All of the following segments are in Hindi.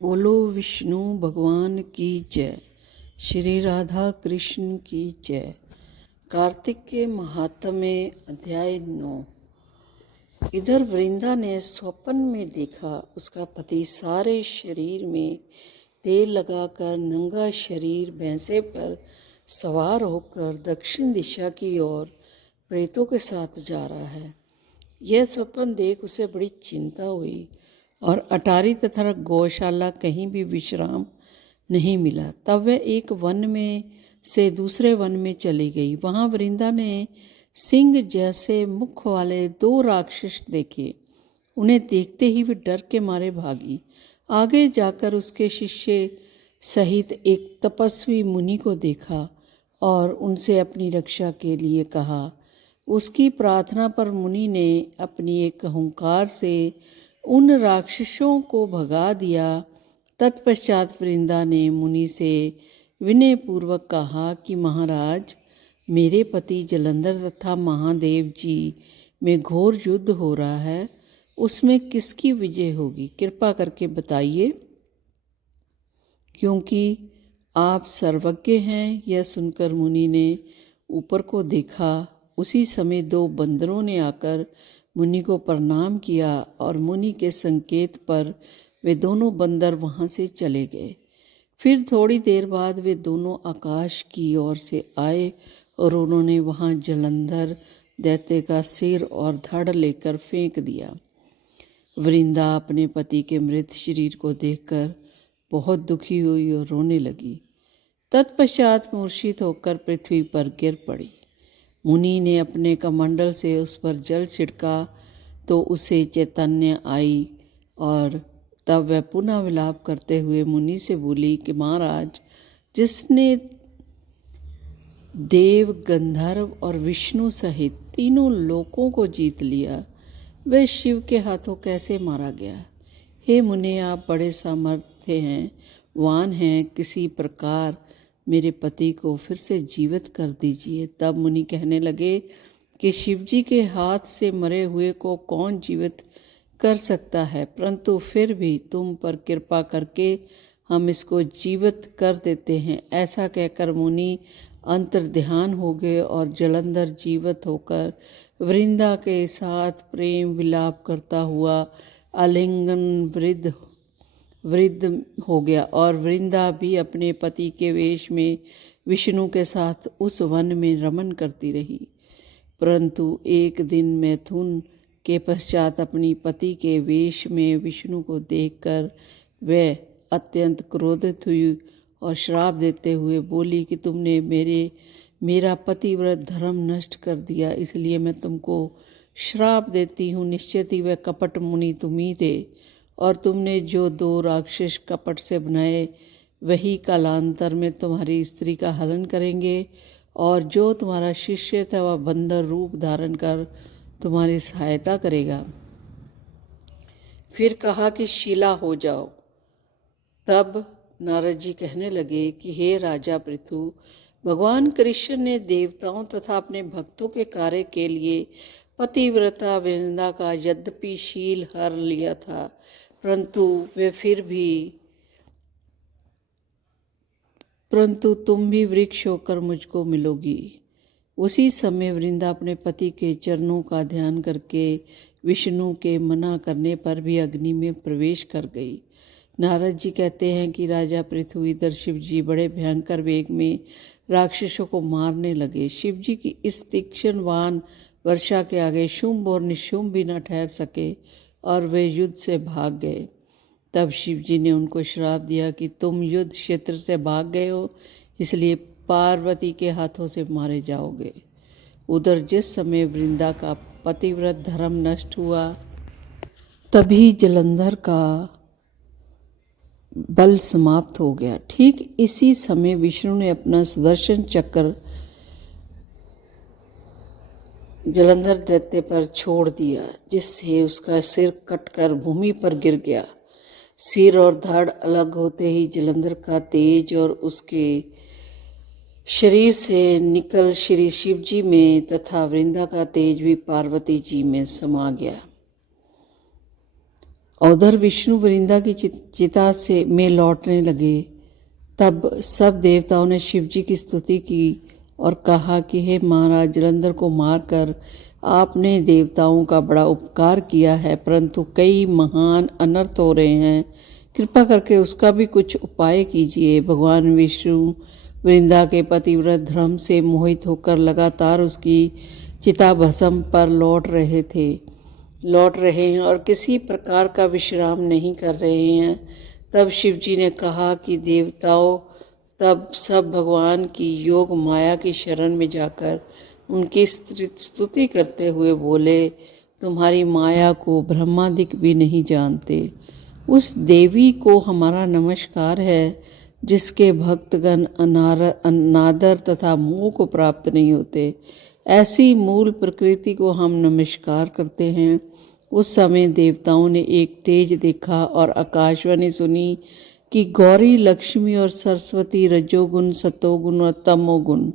बोलो विष्णु भगवान की जय। श्री राधा कृष्ण की जय। कार्तिक के महात्म्य अध्याय 9। इधर वृंदा ने स्वप्न में देखा उसका पति सारे शरीर में तेल लगाकर नंगा शरीर भैंसे पर सवार होकर दक्षिण दिशा की ओर प्रेतों के साथ जा रहा है। यह स्वप्न देख उसे बड़ी चिंता हुई और अटारी तथा गौशाला कहीं भी विश्राम नहीं मिला। तब वह एक वन में से दूसरे वन में चली गई। वहां वृंदा ने सिंह जैसे मुख वाले 2 राक्षस देखे। उन्हें देखते ही वे डर के मारे भागी। आगे जाकर उसके शिष्य सहित एक तपस्वी मुनि को देखा और उनसे अपनी रक्षा के लिए कहा। उसकी प्रार्थना पर मुनि ने अपनी एक हुंकार से उन राक्षसों को भगा दिया। तत्पश्चात वृंदा ने मुनि से विनयपूर्वक कहा कि महाराज, मेरे पति जलंधर तथा महादेव जी में घोर युद्ध हो रहा है, उसमें किसकी विजय होगी, कृपा करके बताइए, क्योंकि आप सर्वज्ञ हैं। यह सुनकर मुनि ने ऊपर को देखा। उसी समय 2 बंदरों ने आकर मुनि को प्रणाम किया और मुनि के संकेत पर वे दोनों बंदर वहां से चले गए। फिर थोड़ी देर बाद वे दोनों आकाश की ओर से आए और उन्होंने वहां जलंधर दैत्य का सिर और धड़ लेकर फेंक दिया। वृंदा अपने पति के मृत शरीर को देखकर बहुत दुखी हुई और रोने लगी। तत्पश्चात मूर्छित होकर पृथ्वी पर गिर पड़ी। मुनि ने अपने कमंडल से उस पर जल छिड़का तो उसे चैतन्य आई और तब वह पुनः विलाप करते हुए मुनि से बोली कि महाराज, जिसने देव, गंधर्व और विष्णु सहित 3 लोकों को जीत लिया, वह शिव के हाथों कैसे मारा गया। हे मुनि, आप बड़े सामर्थ्य हैं, वान हैं, किसी प्रकार मेरे पति को फिर से जीवित कर दीजिए। तब मुनि कहने लगे कि शिवजी के हाथ से मरे हुए को कौन जीवित कर सकता है, परंतु फिर भी तुम पर कृपा करके हम इसको जीवित कर देते हैं। ऐसा कहकर मुनि अंतर्ध्यान हो गए और जलंधर जीवित होकर वृंदा के साथ प्रेम विलाप करता हुआ आलिंगन वृद्ध हो गया और वृंदा भी अपने पति के वेश में विष्णु के साथ उस वन में रमन करती रही। परंतु एक दिन मैथुन के पश्चात अपनी पति के वेश में विष्णु को देखकर वह अत्यंत क्रोधित हुई और श्राप देते हुए बोली कि तुमने मेरा पतिव्रत धर्म नष्ट कर दिया, इसलिए मैं तुमको श्राप देती हूँ। निश्चित ही वह कपट मुनि तुम ही थे और तुमने जो 2 राक्षस कपट से बनाए वही कालांतर में तुम्हारी स्त्री का हरण करेंगे और जो तुम्हारा शिष्य था वह बंदर रूप धारण कर तुम्हारी सहायता करेगा। फिर कहा कि शिला हो जाओ। तब नारद जी कहने लगे कि हे राजा पृथु, भगवान कृष्ण ने देवताओं तथा अपने भक्तों के कार्य के लिए पतिव्रता वृंदा का यद्यपि शील हर लिया था, परंतु तुम भी वृक्ष होकर मुझको मिलोगी। उसी समय वृंदा अपने पति के चरणों का ध्यान करके विष्णु के मना करने पर भी अग्नि में प्रवेश कर गई। नारद जी कहते हैं कि राजा पृथु, इधर शिव जी बड़े भयंकर वेग में राक्षसों को मारने लगे। शिव जी की इस तीक्ष्ण बाण वर्षा के आगे शुंभ और निशुंभ भी न ठहर सके और वे युद्ध से भाग गए। तब शिव जी ने उनको श्राप दिया कि तुम युद्ध क्षेत्र से भाग गए हो, इसलिए पार्वती के हाथों से मारे जाओगे। उधर जिस समय वृंदा का पतिव्रत धर्म नष्ट हुआ, तभी जलंधर का बल समाप्त हो गया। ठीक इसी समय विष्णु ने अपना सुदर्शन चक्र जलंधर दैत्य पर छोड़ दिया, जिससे उसका सिर कटकर भूमि पर गिर गया। सिर और धड़ अलग होते ही जलंधर का तेज और उसके शरीर से निकल श्री शिव जी में तथा वृंदा का तेज भी पार्वती जी में समा गया। उधर विष्णु वृंदा की चिता से में लौटने लगे। तब सब देवताओं ने शिव जी की स्तुति की और कहा कि हे महाराज, जलंधर को मारकर आपने देवताओं का बड़ा उपकार किया है, परंतु कई महान अनर्थ हो रहे हैं, कृपा करके उसका भी कुछ उपाय कीजिए। भगवान विष्णु वृंदा के पतिव्रत धर्म से मोहित होकर लगातार उसकी चिता भस्म पर लौट रहे हैं और किसी प्रकार का विश्राम नहीं कर रहे हैं। तब शिव जी ने कहा कि देवताओं तब सब भगवान की योग माया की शरण में जाकर उनकी स्तुति करते हुए बोले, तुम्हारी माया को ब्रह्मादिक भी नहीं जानते। उस देवी को हमारा नमस्कार है जिसके भक्तगण अनादर तथा मोह को प्राप्त नहीं होते। ऐसी मूल प्रकृति को हम नमस्कार करते हैं। उस समय देवताओं ने एक तेज देखा और आकाशवाणी सुनी कि गौरी, लक्ष्मी और सरस्वती रजोगुण, सतोगुण और तमोगुण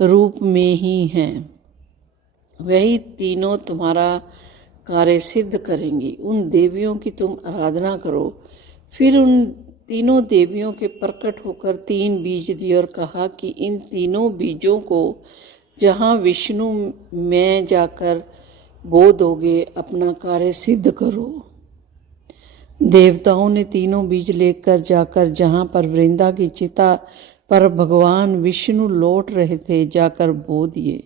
रूप में ही हैं। वही तीनों तुम्हारा कार्य सिद्ध करेंगी। उन देवियों की तुम आराधना करो। फिर उन तीनों देवियों के प्रकट होकर 3 बीज दिए और कहा कि इन तीनों बीजों को जहाँ विष्णु में जाकर बो दोगे, अपना कार्य सिद्ध करो। देवताओं ने तीनों बीज लेकर जाकर जहाँ पर वृंदा की चिता पर भगवान विष्णु लौट रहे थे जाकर बो दिए।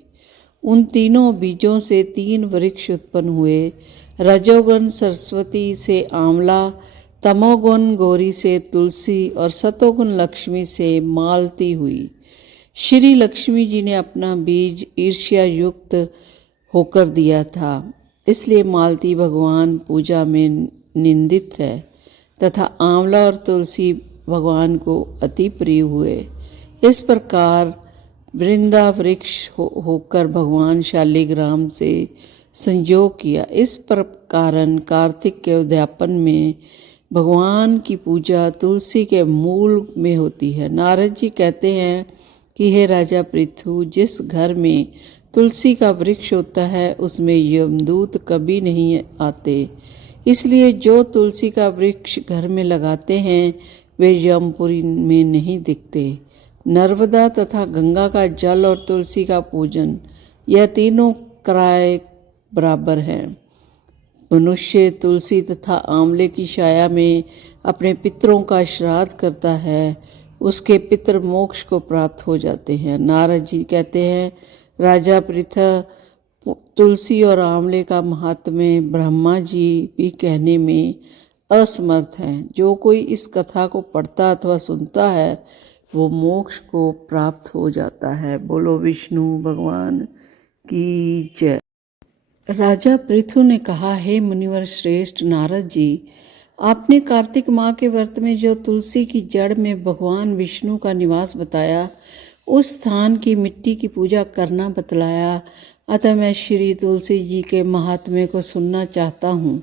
उन तीनों बीजों से 3 वृक्ष उत्पन्न हुए। रजोगुण सरस्वती से आंवला, तमोगुण गौरी से तुलसी और सतोगुण लक्ष्मी से मालती हुई। श्री लक्ष्मी जी ने अपना बीज ईर्ष्या युक्त होकर दिया था, इसलिए मालती भगवान पूजा में निंदित है तथा आंवला और तुलसी भगवान को अति प्रिय हुए। इस प्रकार वृंदा वृक्ष होकर भगवान शालिग्राम से संयोग किया। इस कारण कार्तिक के उद्यापन में भगवान की पूजा तुलसी के मूल में होती है। नारद जी कहते हैं कि हे राजा पृथु, जिस घर में तुलसी का वृक्ष होता है उसमें यमदूत कभी नहीं आते। इसलिए जो तुलसी का वृक्ष घर में लगाते हैं वे यमपुरी में नहीं दिखते। नर्मदा तथा गंगा का जल और तुलसी का पूजन, यह तीनों क्राय बराबर हैं। मनुष्य तुलसी तथा आंवले की छाया में अपने पितरों का श्राद्ध करता है, उसके पितर मोक्ष को प्राप्त हो जाते हैं। नारद जी कहते हैं, राजा पृथ, तुलसी और आंवले का महात्म्य ब्रह्मा जी भी कहने में असमर्थ हैं। जो कोई इस कथा को पढ़ता अथवा सुनता है वो मोक्ष को प्राप्त हो जाता है। बोलो विष्णु भगवान की जय। राजा पृथु ने कहा, हे मुनिवर श्रेष्ठ नारद जी, आपने कार्तिक माह के व्रत में जो तुलसी की जड़ में भगवान विष्णु का निवास बताया, उस स्थान की मिट्टी की पूजा करना बतलाया। अतः मैं श्री तुलसी जी के महात्म्य को सुनना चाहता हूँ।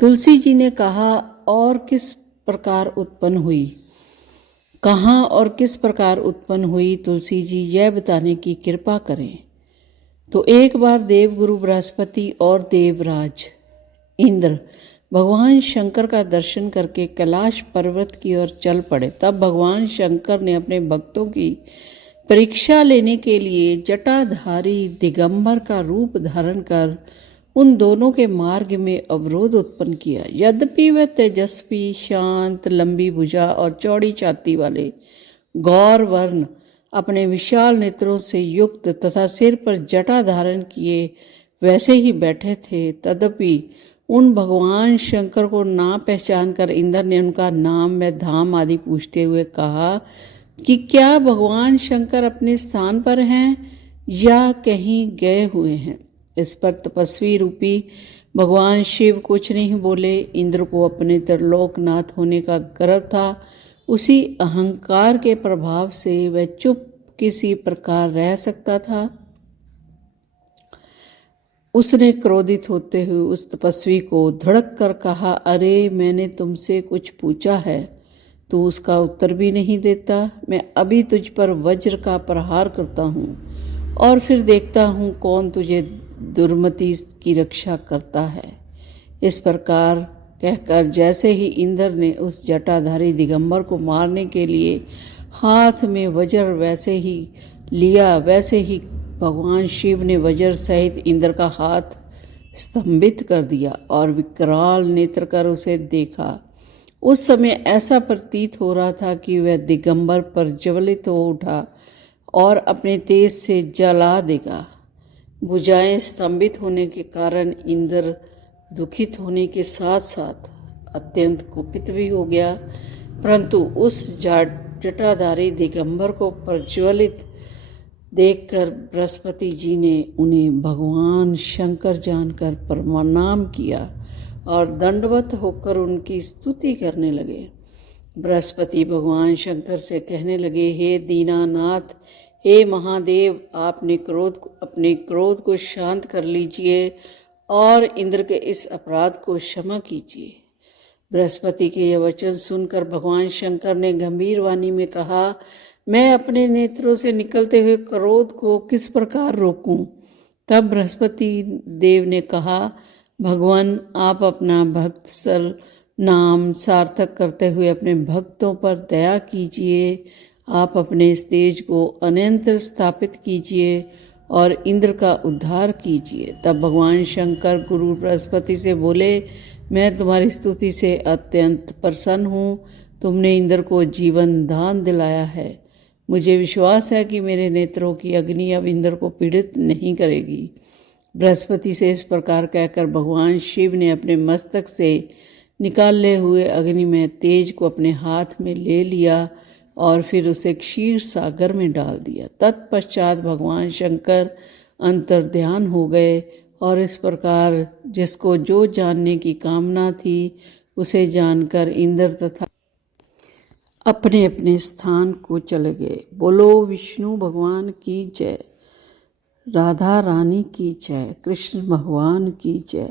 तुलसी जी ने कहा, और किस प्रकार उत्पन्न हुई? कहाँ और किस प्रकार उत्पन्न हुई? तुलसी जी यह बताने की कृपा करें। तो एक बार देवगुरु बृहस्पति और देवराज इंद्र भगवान शंकर का दर्शन करके कैलाश पर्वत की ओर चल पड़े। तब भगवान शंकर ने अपने भक्तों की परीक्षा लेने के लिए जटाधारी दिगंबर का रूप धारण कर उन दोनों के मार्ग में अवरोध उत्पन्न किया। यद्यपि वह तेजस्वी, शांत, लंबी भुजा और चौड़ी छाती वाले गौर वर्ण अपने विशाल नेत्रों से युक्त तथा सिर पर जटा धारण किए वैसे ही बैठे थे, तदपि उन भगवान शंकर को ना पहचान कर इंद्र ने उनका नाम व धाम आदि पूछते हुए कहा कि क्या भगवान शंकर अपने स्थान पर हैं या कहीं गए हुए हैं। इस पर तपस्वी रूपी भगवान शिव कुछ नहीं बोले। इंद्र को अपने त्रिलोकनाथ होने का गर्व था। उसी अहंकार के प्रभाव से वह चुप किसी प्रकार रह सकता था। उसने क्रोधित होते हुए उस तपस्वी को धड़क कर कहा, अरे मैंने तुमसे कुछ पूछा है, तू उसका उत्तर भी नहीं देता। मैं अभी तुझ पर वज्र का प्रहार करता हूँ और फिर देखता हूँ कौन तुझे दुर्मति की रक्षा करता है। इस प्रकार कहकर जैसे ही इंद्र ने उस जटाधारी दिगंबर को मारने के लिए हाथ में वज्र वैसे ही लिया, वैसे ही भगवान शिव ने वज्र सहित इंद्र का हाथ स्तंभित कर दिया और विकराल नेत्र कर उसे देखा। उस समय ऐसा प्रतीत हो रहा था कि वह दिगंबर प्रज्वलित हो उठा और अपने तेज से जला देगा। भुजाएं स्तंभित होने के कारण इंद्र दुखित होने के साथ साथ अत्यंत कुपित भी हो गया, परंतु उस जटाधारी दिगंबर को प्रज्वलित देखकर बृहस्पति जी ने उन्हें भगवान शंकर जानकर प्रणाम किया और दंडवत होकर उनकी स्तुति करने लगे। बृहस्पति भगवान शंकर से कहने लगे, हे दीनानाथ, हे महादेव, आपने अपने क्रोध को शांत कर लीजिए और इंद्र के इस अपराध को क्षमा कीजिए। बृहस्पति के यह वचन सुनकर भगवान शंकर ने गंभीर वाणी में कहा, मैं अपने नेत्रों से निकलते हुए क्रोध को किस प्रकार रोकूं? तब बृहस्पति देव ने कहा, भगवान, आप अपना भक्तसल नाम सार्थक करते हुए अपने भक्तों पर दया कीजिए। आप अपने इस तेज को अनंत स्थापित कीजिए और इंद्र का उद्धार कीजिए। तब भगवान शंकर गुरु बृहस्पति से बोले, मैं तुम्हारी स्तुति से अत्यंत प्रसन्न हूँ। तुमने इंद्र को जीवन दान दिलाया है। मुझे विश्वास है कि मेरे नेत्रों की अग्नि अब इंद्र को पीड़ित नहीं करेगी। बृहस्पति से इस प्रकार कहकर भगवान शिव ने अपने मस्तक से निकाले हुए अग्निमय तेज को अपने हाथ में ले लिया और फिर उसे क्षीर सागर में डाल दिया। तत्पश्चात भगवान शंकर अंतर्ध्यान हो गए और इस प्रकार जिसको जो जानने की कामना थी उसे जानकर इंद्र तथा अपने अपने स्थान को चले गए। बोलो विष्णु भगवान की जय, राधा रानी की जय, कृष्ण भगवान की जय।